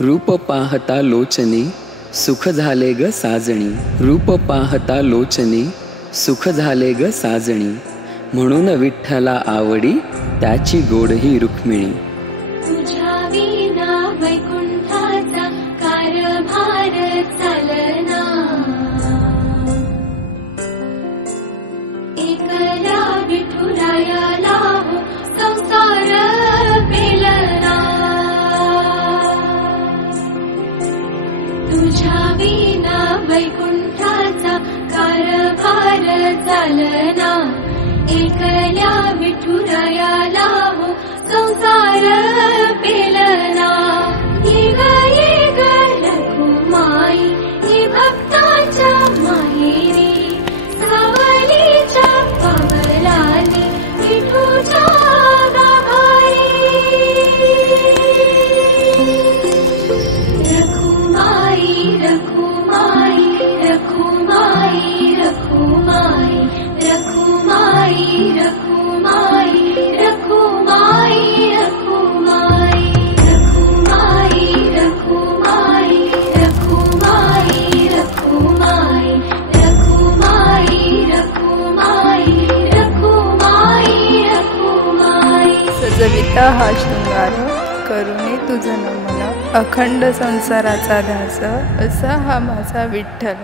रूप पाहता लोचने सुख झाले ग साजणी, रूप पाहता लोचने सुख झाले ग साजणी, म्हणून विठ्ठला आवडी त्याची गोड ही रुक्मिणी। तुझ्या विना वैकुंठाचा कारभार चालना, एकला विठुरायाला हो संसार पेलना। तुझ्या विना वैकुंठाचा कारभार चालना, एकल्या विठुरायाला हो संसार पेलना। ये ग रघुमाई ही भक्ताच्या माहेरी, सावलीच्या पावलाने विठूच्या गाभारी। रघुमाई रघुमाई रघुमाई रघुमाई रघुमाई रघुमाई रघुमाई रघुमाई रघुमाई रघुमाई रघुमाई रघुमाई रघुमाई रघुमाई रघुमाई रघुमाई। सजविता हा शृंगार, करुणे तुझं नमन, अखंड संसाराचा ध्यास, असा हा माझा विठ्ठल।